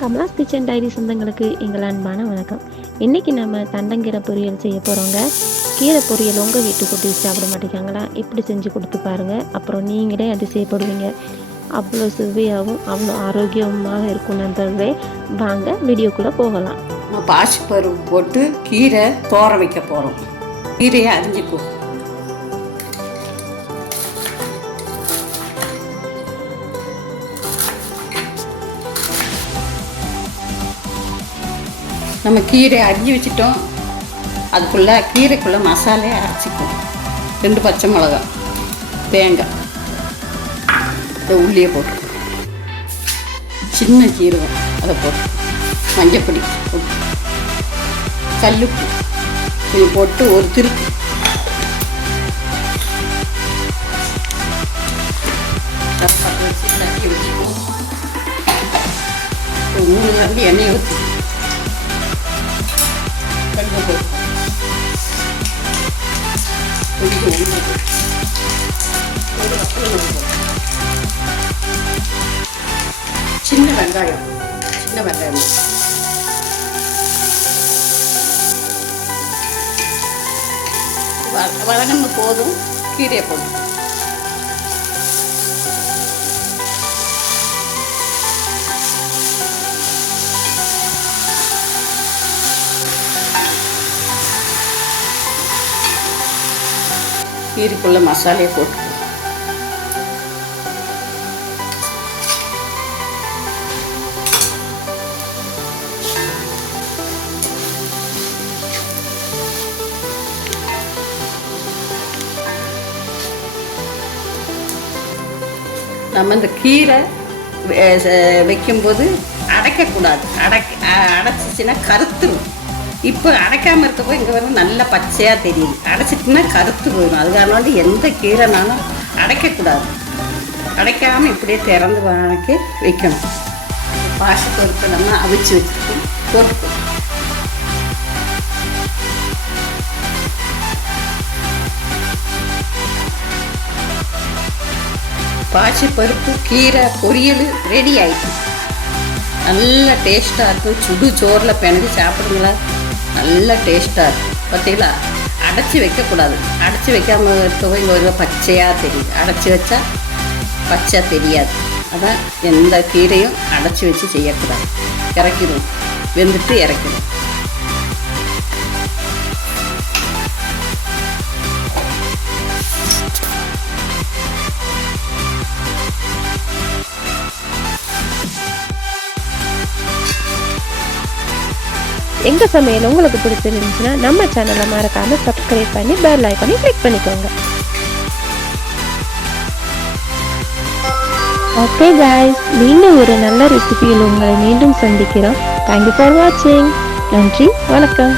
Kamala's kitchen diary சொந்தங்களுக்கு எங்கள் அன்பான வணக்கம். இன்றைக்கி நம்ம தண்டங்கீரை பொரியல் செய்ய போகிறோங்க. கீரை பொரியல் உங்கள் வீட்டுக்குட்டி சாப்பிட மாட்டேங்காங்களா? இப்படி செஞ்சு கொடுத்து பாருங்கள். அப்புறம் நீங்களே அதிசயப்படுவீங்க. அவ்வளோ சுவையாகவும் அவ்வளோ ஆரோக்கியமாக இருக்கும் நண்பர்களே. வாங்க வீடியோக்குள்ளே போகலாம். நம்ம பாசிப்பருப்பு போட்டு கீரை தோர வைக்க போகிறோம். கீரையை அரிஞ்சிப்போம். நம்ம கீரை அரிஞ்சு வச்சிட்டோம். அதுக்குள்ளே கீரைக்குள்ளே மசாலையை அரைச்சிப்போம். 2 பச்சை மிளகாய், தேங்காய், இந்த உள்ளியை போட்டு, சின்ன ஜீரகம் அதை போட்டு, மஞ்சப்பொடி போட்டு, கல்லுப்பு இது போட்டு ஒரு திருப்பு வச்சு தட்டி வச்சுக்குவோம். 3 கரண்டி எண்ணெய் ஊற்றி கடுகு போட்டு ஒரு வத்தல் சின்ன வெங்காயம் வதங்க போதும். கீரையை போட்டு கீரைக்குள்ள மசாலையை போட்டு நம்ம இந்த கீரை வைக்கும்போது அடைக்கக்கூடாது. அடைச்சிச்சின்னா கருத்துரும். இப்போ அடைக்காமல் இருக்கப்போ இங்கே வர நல்ல பச்சையாக தெரியுது. அடைச்சிட்டுன்னா கருத்து போயிடும். அதுக்காக எந்த கீரைனாலும் அடைக்கக்கூடாது. அடைக்காமல் இப்படியே திறந்து வாங்கி வைக்கணும். பாசிப்பருப்பை நம்ம அவிச்சு வச்சுட்டு போட்டுக்கணும். பாசிப்பருப்பு கீரை பொரியல் ரெடி ஆகிடும். நல்ல டேஸ்ட்டாக இருக்கும். சுடு சோறில் பிணைஞ்சு சாப்பிடுங்களா, நல்ல டேஸ்ட்டாக இருக்கும். பார்த்தீங்களா? அடைச்சி வைக்கக்கூடாது. அடைச்சி வைக்காமல் இருக்கவே இங்கே ஒரு பச்சையாக தெரியுது. அடைச்சி வச்சா பச்சை தெரியாது. அதான் எந்த கீரையும் அடைச்சி வச்சு செய்யக்கூடாது. இறக்கிடும், வெந்துட்டு இறக்கிடும். எங்கள் சமையல் உங்களுக்கு பிடிச்சிருந்துச்சுன்னா நம்ம சேனலை மறக்காமல் சப்ஸ்கிரைப் பண்ணி பெல் ஐகானை கிளிக் பண்ணிக்கோங்க. ஓகே காய்ஸ், மீண்டும் ஒரு நல்ல ரெசிபியில் உங்களை மீண்டும் சந்திக்கிறோம். தேங்க்யூ ஃபார் வாட்சிங். நன்றி, வணக்கம்.